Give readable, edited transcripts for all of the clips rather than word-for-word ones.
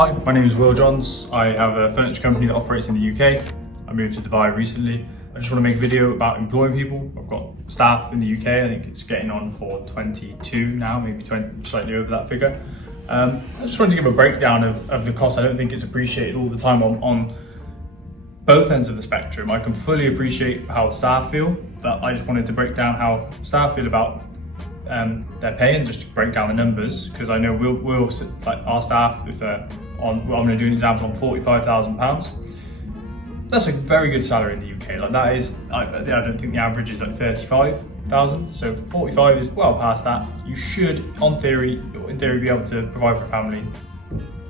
Hi, my name is Will Johns. I have a furniture company that operates in the UK. I moved to Dubai recently. I just want to make a video about employing people. I've got staff in the UK. I think it's getting on for 22 now, maybe 20, slightly over that figure. I just wanted to give a breakdown of the cost. I don't think it's appreciated all the time on both ends of the spectrum. I can fully appreciate how staff feel, but I just wanted to break down how staff feel about their pay and just to break down the numbers, because I know we'll like our staff, if they're on, well, I'm going to do an example on £45,000. That's a very good salary in the UK. Like that is, I don't think the average is like 35,000. So 45 is well past that. You should, in theory, be able to provide for a family,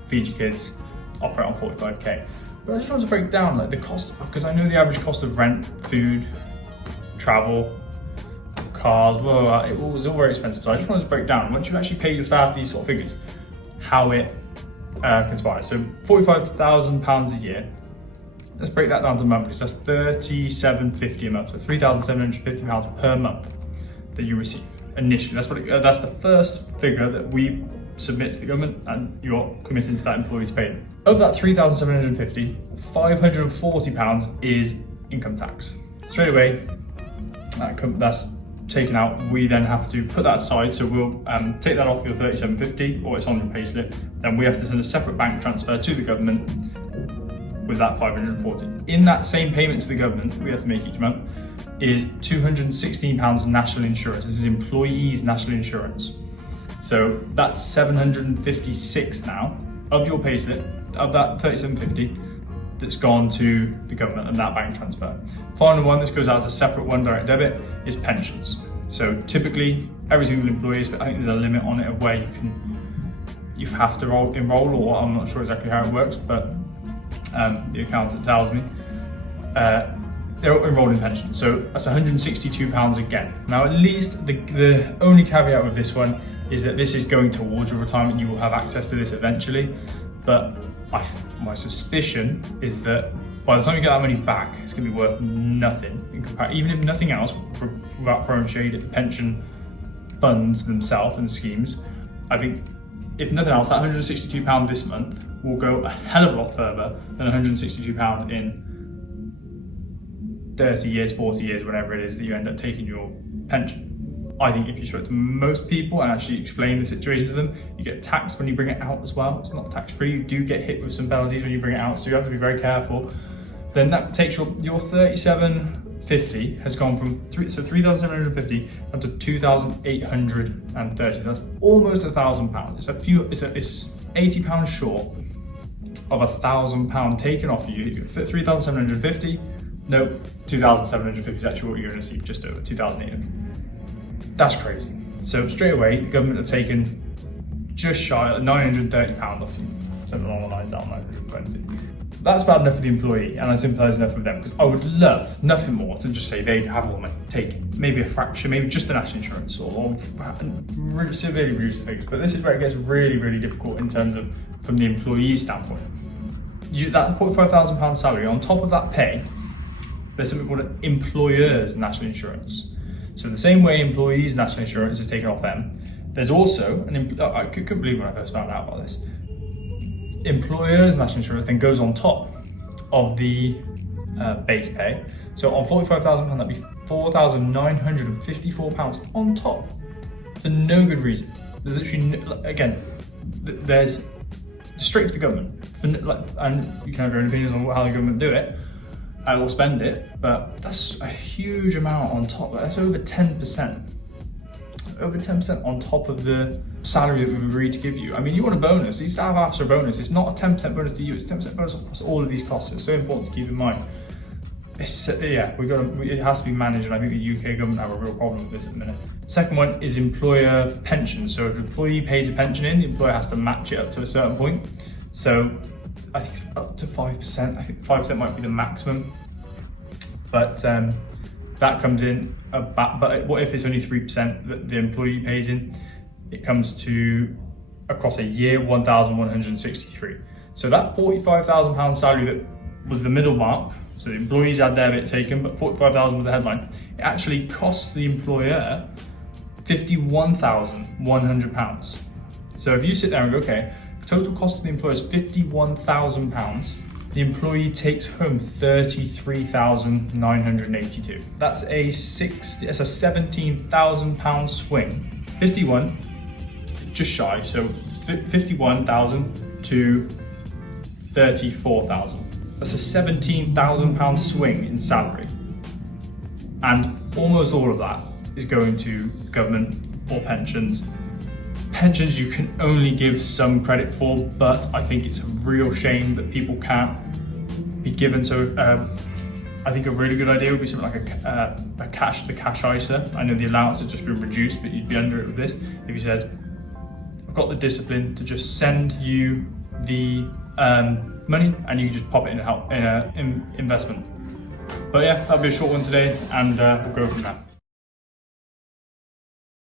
feed your kids, operate on 45k. But I just want to break down like the cost, because I know the average cost of rent, food, travel, cars, blah, blah, blah, it was all very expensive. So I just wanted to break down, once you actually pay your staff these sort of figures, how it conspires. So £45,000 a year. Let's break that down to monthly. So that's £37.50 a month. So £3,750 per month that you receive initially. That's the first figure that we submit to the government, and you're committing to that employee's pay. Of that £3,750, £540 is income tax. Straight away, that's taken out. We then have to put that aside, so we'll take that off your £37.50, or it's on your payslip. Then we have to send a separate bank transfer to the government with that £540. In that same payment to the government we have to make each month is £216 national insurance. This is employees' national insurance. So that's £756 now of your payslip, of that £37.50 that's gone to the government and that bank transfer. Final one, this goes out as a separate one, direct debit, is pensions. So typically every single employee, but I think there's a limit on it of where you have to enroll, or I'm not sure exactly how it works, but the accountant tells me they're enrolled in pension. So that's £162 again. Now at least the only caveat with this one is that this is going towards your retirement. You will have access to this eventually, but my suspicion is that by the time you get that money back, it's going to be worth nothing in comparison. Even if nothing else, without throwing shade at the pension funds themselves and schemes, I think if nothing else, that £162 this month will go a hell of a lot further than £162 in 30 years, 40 years, whatever it is that you end up taking your pension. I think if you spoke to most people and actually explain the situation to them, you get taxed when you bring it out as well. It's not tax-free. You do get hit with some penalties when you bring it out, so you have to be very careful. Then that takes your £37.50 has gone from £3,750 up to £2,830. That's almost £1,000. It's £80 short of £1,000 taken off you. £3,750. No, £2,750 is actually what you're going to see, just over £2,800. That's crazy. So straight away, the government have taken just shy of £930 off you. Something along the lines of 920. That's bad enough for the employee, and I sympathise enough with them, because I would love nothing more to just say they have all the money, take it. Maybe a fraction, maybe just the national insurance, or severely reduce the figures. But this is where it gets really, really difficult in terms of from the employee's standpoint. That £45,000 salary, on top of that pay, there's something called an employer's national insurance. So the same way employees' national insurance is taken off them, there's also I couldn't believe when I first found out about this. Employers' national insurance then goes on top of the base pay. So on £45,000, that'd be £4,954 on top for no good reason. There's literally there's straight to the government and you can have your own opinions on how the government do it. I will spend it, but that's a huge amount on top. That's over 10%. Over 10% on top of the salary that we've agreed to give you. I mean, you want a bonus. These staff after a bonus. It's not a 10% bonus to you. It's 10% bonus across all of these costs. It's so important to keep in mind. It has to be managed, and I think the UK government have a real problem with this at the minute. Second one is employer pension. So if an employee pays a pension in, the employer has to match it up to a certain point. So I think it's up to 5%. I think 5% might be the maximum, but that comes in about. But what if it's only 3% that the employee pays in? It comes to across a year £1,163. So that £45,000 salary that was the middle mark. So the employees had their bit taken, but £45,000 was the headline. It actually costs the employer £51,100. So if you sit there and go, okay, Total cost to the employer is £51,000. The employee takes home £33,982. That's a £17,000 swing. 51, just shy, so 51,000 to 34,000. That's a £17,000 swing in salary. And almost all of that is going to government or pensions. Pensions you can only give some credit for, but I think it's a real shame that people can't be given. So I think a really good idea would be something like a cash to cash ISA. I know the allowance has just been reduced, but you'd be under it with this. If you said, I've got the discipline to just send you the money and you can just pop it in an investment. But yeah, that'll be a short one today, and we'll go from there.